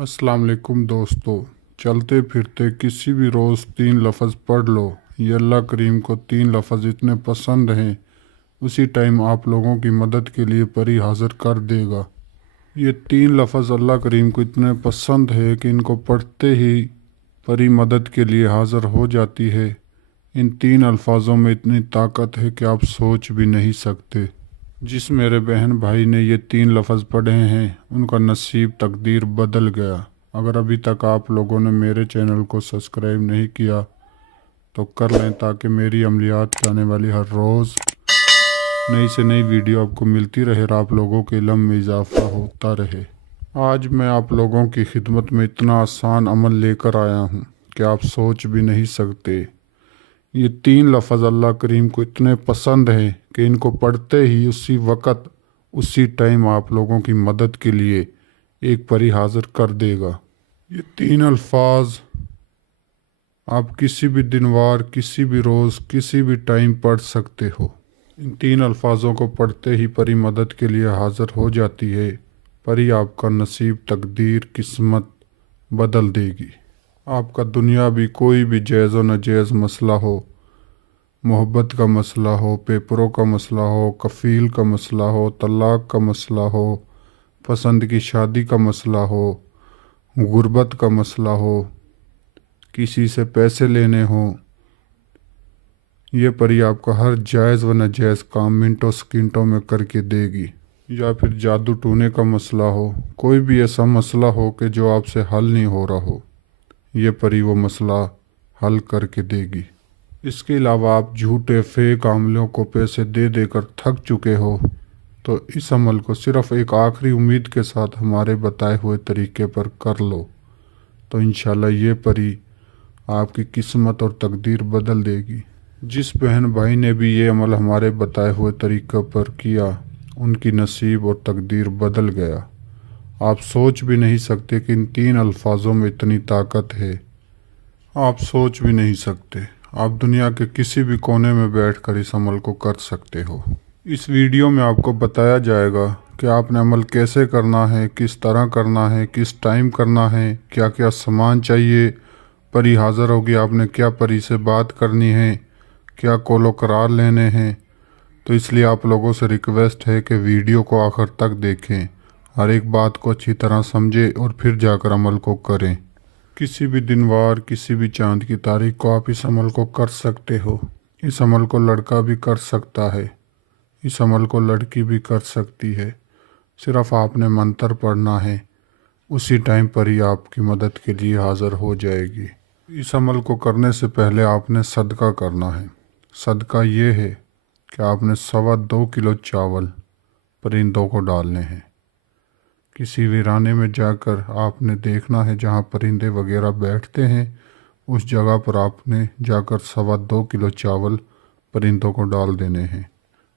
अस्सलाम वालेकुम दोस्तों। चलते फिरते किसी भी रोज़ 3 लफ्ज़ पढ़ लो। ये अल्लाह करीम को 3 लफ्ज़ इतने पसंद हैं, उसी टाइम आप लोगों की मदद के लिए परी हाजिर कर देगा। ये 3 लफ्ज़ अल्लाह करीम को इतने पसंद है कि इनको पढ़ते ही परी मदद के लिए हाजिर हो जाती है। इन 3 अल्फाजों में इतनी ताकत है कि आप सोच भी नहीं सकते। जिस मेरे बहन भाई ने ये 3 लफ्ज़ पढ़े हैं उनका नसीब तकदीर बदल गया। अगर अभी तक आप लोगों ने मेरे चैनल को सब्सक्राइब नहीं किया तो कर लें, ताकि मेरी अमलियात पे आने वाली हर रोज़ नई से नई वीडियो आपको मिलती रहे और आप लोगों के इल्म में इजाफ़ा होता रहे। आज मैं आप लोगों की खिदमत में इतना आसान अमल लेकर आया हूँ कि आप सोच भी नहीं सकते। ये 3 लफ्ज़ अल्लाह करीम को इतने पसंद हैं कि इनको पढ़ते ही उसी वक़्त उसी टाइम आप लोगों की मदद के लिए एक परी हाजिर कर देगा। ये 3 अल्फाज आप किसी भी दिन वार, किसी भी रोज़, किसी भी टाइम पढ़ सकते हो। इन 3 अल्फाजों को पढ़ते ही परी मदद के लिए हाजिर हो जाती है। परी आपका नसीब, तकदीर, किस्मत बदल देगी। आपका दुनिया भी कोई भी जायज़ व नाजायज़ मसला हो, मोहब्बत का मसला हो, पेपरों का मसला हो, कफ़ील का मसला हो, तलाक़ का मसला हो, पसंद की शादी का मसला हो, गुर्बत का मसला हो, किसी से पैसे लेने हो, ये परी आपका हर जायज़ व नाजायज़ काम मिनटों सेकंडों में करके देगी। या फिर जादू टूने का मसला हो, कोई भी ऐसा मसला हो कि जो आपसे हल नहीं हो रहा हो, ये परी वो मसला हल करके देगी। इसके अलावा आप झूठे फेक आमलों को पैसे दे देकर थक चुके हो तो इस अमल को सिर्फ़ एक आखिरी उम्मीद के साथ हमारे बताए हुए तरीके पर कर लो, तो इंशाल्लाह ये परी आपकी किस्मत और तकदीर बदल देगी। जिस बहन भाई ने भी ये अमल हमारे बताए हुए तरीक़े पर किया, उनकी नसीब और तकदीर बदल गया। आप सोच भी नहीं सकते कि इन 3 अल्फाजों में इतनी ताकत है। आप सोच भी नहीं सकते। आप दुनिया के किसी भी कोने में बैठकर इस अमल को कर सकते हो। इस वीडियो में आपको बताया जाएगा कि आपने अमल कैसे करना है, किस तरह करना है, किस टाइम करना है, क्या क्या सामान चाहिए, परी हाज़िर होगी, आपने क्या परी से बात करनी है, क्या कॉलो करार लेने हैं। तो इसलिए आप लोगों से रिक्वेस्ट है कि वीडियो को आखिर तक देखें, हर एक बात को अच्छी तरह समझें और फिर जाकर अमल को करें। किसी भी दिन वार, किसी भी चांद की तारीख को आप इस अमल को कर सकते हो। इस अमल को लड़का भी कर सकता है, इस अमल को लड़की भी कर सकती है। सिर्फ़ आपने मंत्र पढ़ना है, उसी टाइम पर ही आपकी मदद के लिए हाज़िर हो जाएगी। इस अमल को करने से पहले आपने सदका करना है। सदका ये है कि आपने 2.25 किलो चावल परिंदों को डालने हैं। किसी वीराने में जाकर आपने देखना है जहाँ परिंदे वगैरह बैठते हैं, उस जगह पर आपने जाकर 2.25 किलो चावल परिंदों को डाल देने हैं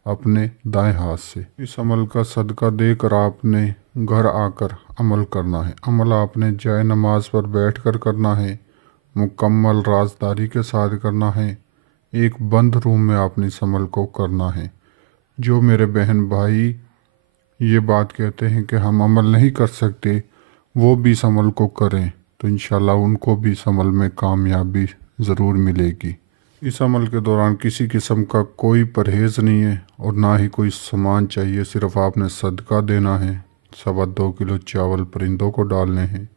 अपने दाएं हाथ से। इस अमल का सदका देकर आपने घर आकर अमल करना है। अमल आपने जाए नमाज पर बैठकर करना है, मुकम्मल राजदारी के साथ करना है। एक बंद रूम में आपने इस अमल को करना है। जो मेरे बहन भाई ये बात कहते हैं कि हम अमल नहीं कर सकते, वो भी इस अमल को करें तो इंशाल्लाह उनको भी इस अमल में कामयाबी ज़रूर मिलेगी। इस अमल के दौरान किसी किस्म का कोई परहेज़ नहीं है और ना ही कोई सामान चाहिए। सिर्फ़ आपने सदका देना है, 2.25 किलो चावल परिंदों को डालने हैं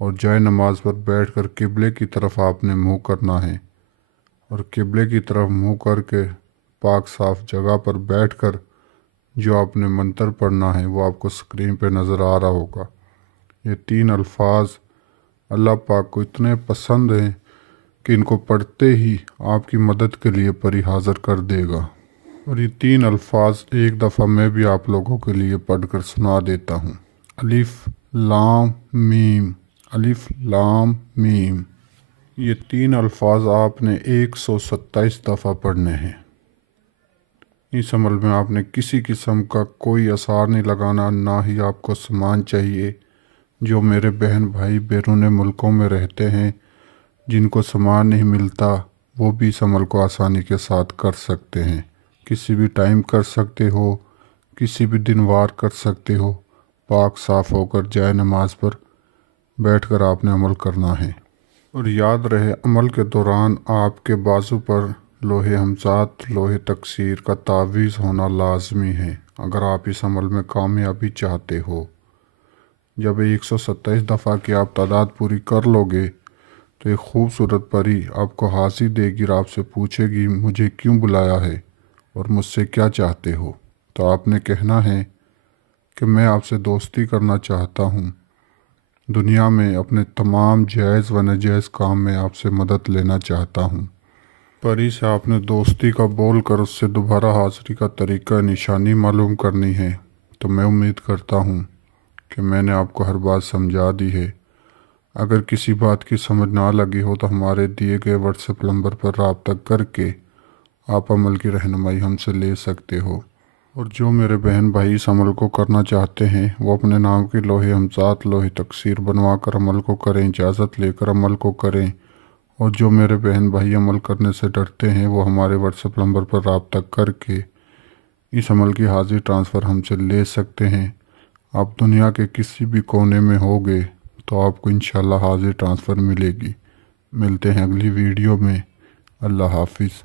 और जाए नमाज पर बैठकर किबले की तरफ आपने मुँह करना है और किबले की तरफ मुँह करके पाक साफ़ जगह पर बैठकर जो आपने मंत्र पढ़ना है वो आपको स्क्रीन पे नज़र आ रहा होगा। ये 3 अल्फाज अल्लाह पाक को इतने पसंद हैं कि इनको पढ़ते ही आपकी मदद के लिए परी हाज़िर कर देगा। और ये 3 अल्फाज एक दफ़ा मैं भी आप लोगों के लिए पढ़कर सुना देता हूँ। अलिफ लाम मीम, अलिफ लाम मीम। ये 3 अल्फाज आपने 127 दफ़ा पढ़ने हैं। इस अमल में आपने किसी किस्म का कोई असर नहीं लगाना, ना ही आपको सामान चाहिए। जो मेरे बहन भाई बैरून मुल्कों में रहते हैं, जिनको सामान नहीं मिलता, वो भी इस अमल को आसानी के साथ कर सकते हैं। किसी भी टाइम कर सकते हो, किसी भी दिन वार कर सकते हो। पाक साफ़ होकर जाए नमाज पर बैठ कर आपने अमल करना है। और याद रहे, अमल के दौरान आपके बाजू पर लोहे हमसात लोहे तकसीर का तावीज़ होना लाजमी है अगर आप इस अमल में कामयाबी चाहते हो। जब 127 दफ़ा की आप तादाद पूरी कर लोगे तो एक खूबसूरत परी आपको हाजिर देगी और आपसे पूछेगी मुझे क्यों बुलाया है और मुझसे क्या चाहते हो। तो आपने कहना है कि मैं आपसे दोस्ती करना चाहता हूँ, दुनिया में अपने तमाम जायज़ व नाजायज़ काम में आपसे मदद लेना चाहता हूँ। परी से आपने दोस्ती का बोल कर उससे दोबारा हाज़िरी का तरीका निशानी मालूम करनी है। तो मैं उम्मीद करता हूँ कि मैंने आपको हर बात समझा दी है। अगर किसी बात की समझ ना लगी हो तो हमारे दिए गए व्हाट्सएप नंबर पर रब्ता करके आप अमल की रहनुमाई हमसे ले सकते हो। और जो मेरे बहन भाई इस अमल को करना चाहते हैं वो अपने नाम के लोहे हमसात लोहे तकसीर बनवा कर अमल को करें, इजाज़त लेकर अमल को करें। और जो मेरे बहन भाई अमल करने से डरते हैं वो हमारे व्हाट्सएप नंबर पर रब्ता करके इस अमल की हाजिर ट्रांसफ़र हमसे ले सकते हैं। आप दुनिया के किसी भी कोने में होगे तो आपको इंशाल्लाह हाजिर ट्रांसफ़र मिलेगी। मिलते हैं अगली वीडियो में। अल्लाह हाफिज़।